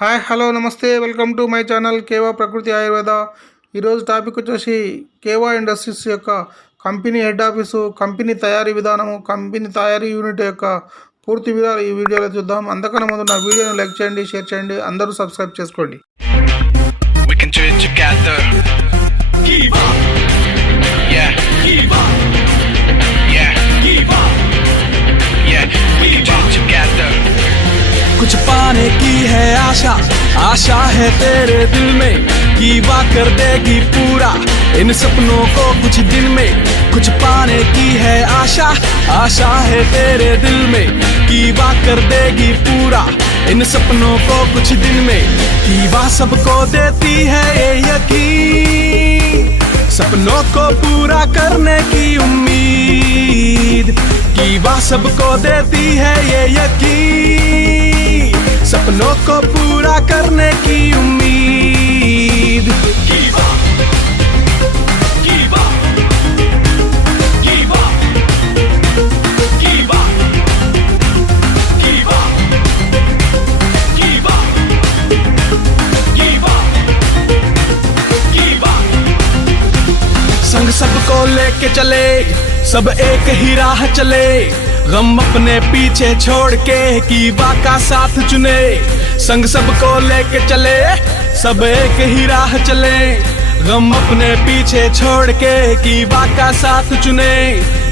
Hi hello నమస్తే welcome to my channel కేవా ప్రకృతి ఆయుర్వేద। ఈరోజు టాపిక్ వచ్చేసి కేవా ఇండస్ట్రీస్ యొక్క కంపెనీ హెడ్ ఆఫీసు, కంపెనీ తయారీ విధానము, కంపెనీ తయారీ యూనిట్ యొక్క పూర్తి వివరాలు ఈ వీడియోలో చూద్దాం। అంతకన్నా ముందు నా వీడియోను లైక్ చేయండి, షేర్ చేయండి, అందరూ సబ్స్క్రైబ్ చేసుకోండి। We can do it together. Kiva. Yeah. Kiva. Yeah. Kiva. Yeah. We can do it together. कुछ पाने की है आशा, आशा है तेरे दिल में, कीवा कर देगी पूरा इन सपनों को कुछ दिन में। कुछ पाने की है आशा, आशा है तेरे दिल में, कीवा कर देगी पूरा इन सपनों को कुछ दिन में। कीवा सबको देती है ये यकीन, सपनों को पूरा करने की उम्मीद। कीवा सबको देती है ये यकीन, सपनों को पूरा करने की उम्मीद। Kiva. Kiva. Kiva. Kiva. Kiva. Kiva. Kiva. Kiva. संग सबको लेके चले, सब एक ही राह चले, गम अपने पीछे छोड़ के कीवा का साथ चुने। संग सबको लेके चले, सब एक ही राह चले, गम अपने पीछे छोड़ के कीवा का साथ चुने।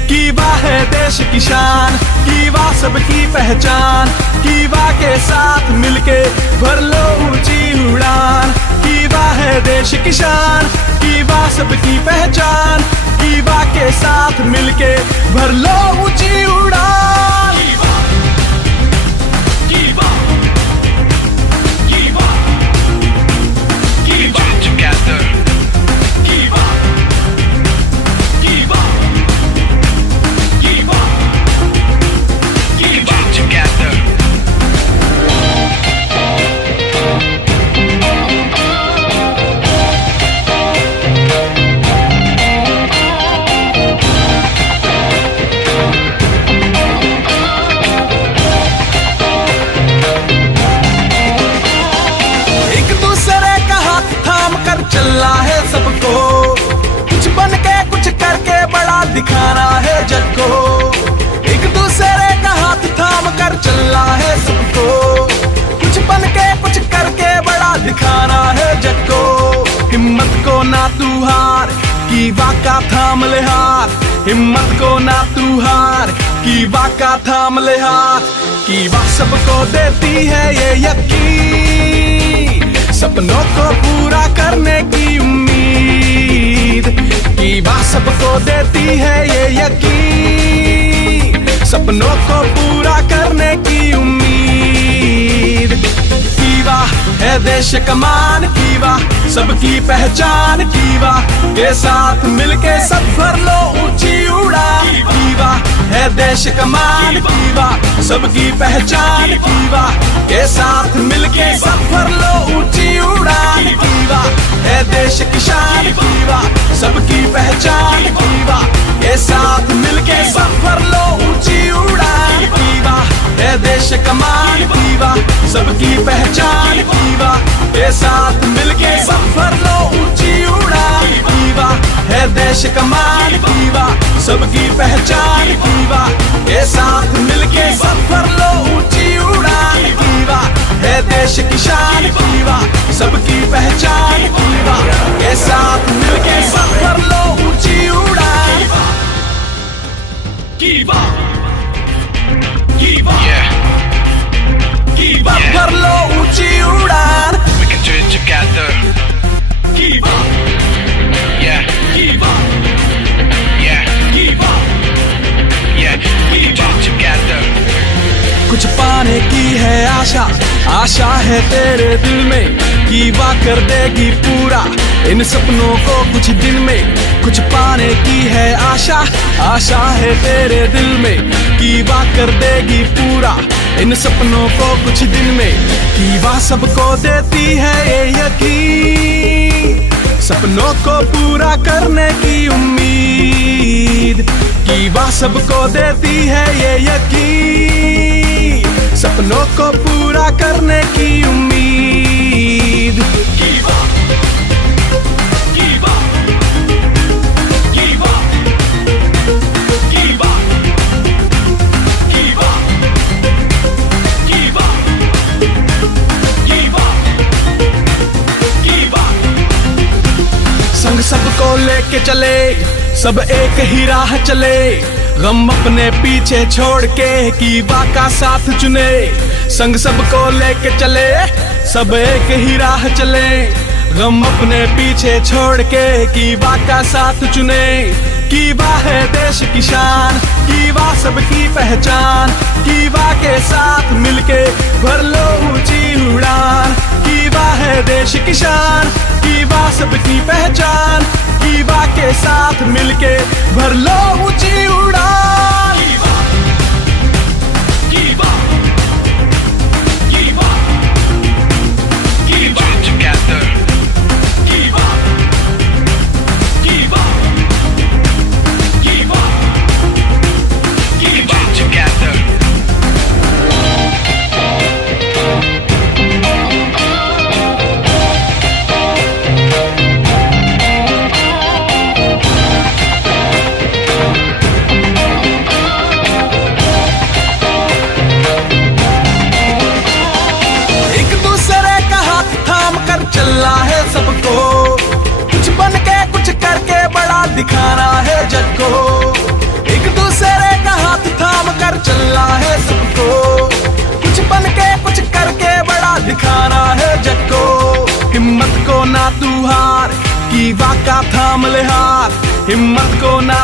कीवा है देश की शान, कीवा सबकी पहचान, कीवा के साथ मिलके भर लो ऊंची उड़ान। कीवा है देश की शान, कीवा सबकी पहचान, कीवा के साथ मिलके भर लो ऊंची उड़ान। Kiva. Kiva. Kiva. We can do it together. Kiva. Kiva. Kiva. We can do it together. एक दूसरे का हाथ थाम कर चलना है सबको, कुछ बन के कुछ करके बड़ा दिखाना है जग को। एक दूसरे का हाथ थाम कर चलना है सबको, कुछ बन के कुछ करके बड़ा दिखाना है जग को। हिम्मत को ना तू हार, कीवा का थाम ले हाथ, हिम्मत को ना तू हार, कीवा का थाम ले हाथ। कीवा सबको देती है ये यकीन, सपनों को पूरा करने की उम्मीद। कीवा सबको देती है ये यकीन, सपनों को पूरा करने की उम्मीद। कीवा है देश कमान, कीवा सबकी पहचान, कीवा के साथ मिलके सब भर लो ऊंची उड़ान। कीवा है देश कमान, कीवा सबकी पहचान, कीवा के साथ मिलके सब भर लो ऊंची उड़ान। कीवा है देश की शान, कीवा सबकी पहचान, कीवा के साथ मिलके सब भर लो ऊंची उड़ान। कीवा है देश कमान, कीवा सबकी पहचान, कीवा के साथ मिलके सब भर लो ऊंची उड़ान। कीवा है देश कमान, कीवा सबकी पहचान, कीवा के साथ मिलके सब भर लो ऊंची उड़ान। कीवा है देश की शान, कीवा सबकी पहचान, कीवा के साथ मिलके सब भर लो ऊंची उड़ान। Kiva. Kiva. Yeah. Kiva. भर लो ऊंची उड़ान। We can do it together. Kiva. Yeah. Kiva. Yeah. Kiva. Yeah. We can do it together. कुछ पाने की है आशा, आशा है तेरे दिल में, कीवा कर देगी पूरा इन सपनों को कुछ दिन में। कुछ पाने की है आशा, आशा है तेरे दिल में, कीवा कर देगी पूरा इन सपनों को कुछ दिन में। कीवा सबको देती है ये यकीन, सपनों को पूरा करने की उम्मीद। कीवा सबको देती है ये यकीन, सपनों को पूरा करने की उम्मीद। लेके चले, सब एक ही राह चले, गम अपने पीछे छोड़ के कीवा का साथ चुने। संग सबको लेके चले, सब एक ही राह चले, गम अपने पीछे छोड़ के कीवा का साथ चुने। कीवा है देश की शान, कीवा सबकी पहचान, कीवा के साथ मिलके भर लो ऊंची उड़ान। कीवा है देश की शान, कीवा सबकी पहचान, कीवा के साथ मिलके भर लो ऊंची उड़ान। चलना है सबको, कुछ बन के कुछ करके बड़ा दिखाना है जग को। एक दूसरे का हाथ थाम कर चलना है सबको, कुछ बन के कुछ करके बड़ा दिखाना है जग को। हिम्मत को ना तू हार, कीवा का थाम ले हाथ, हिम्मत को ना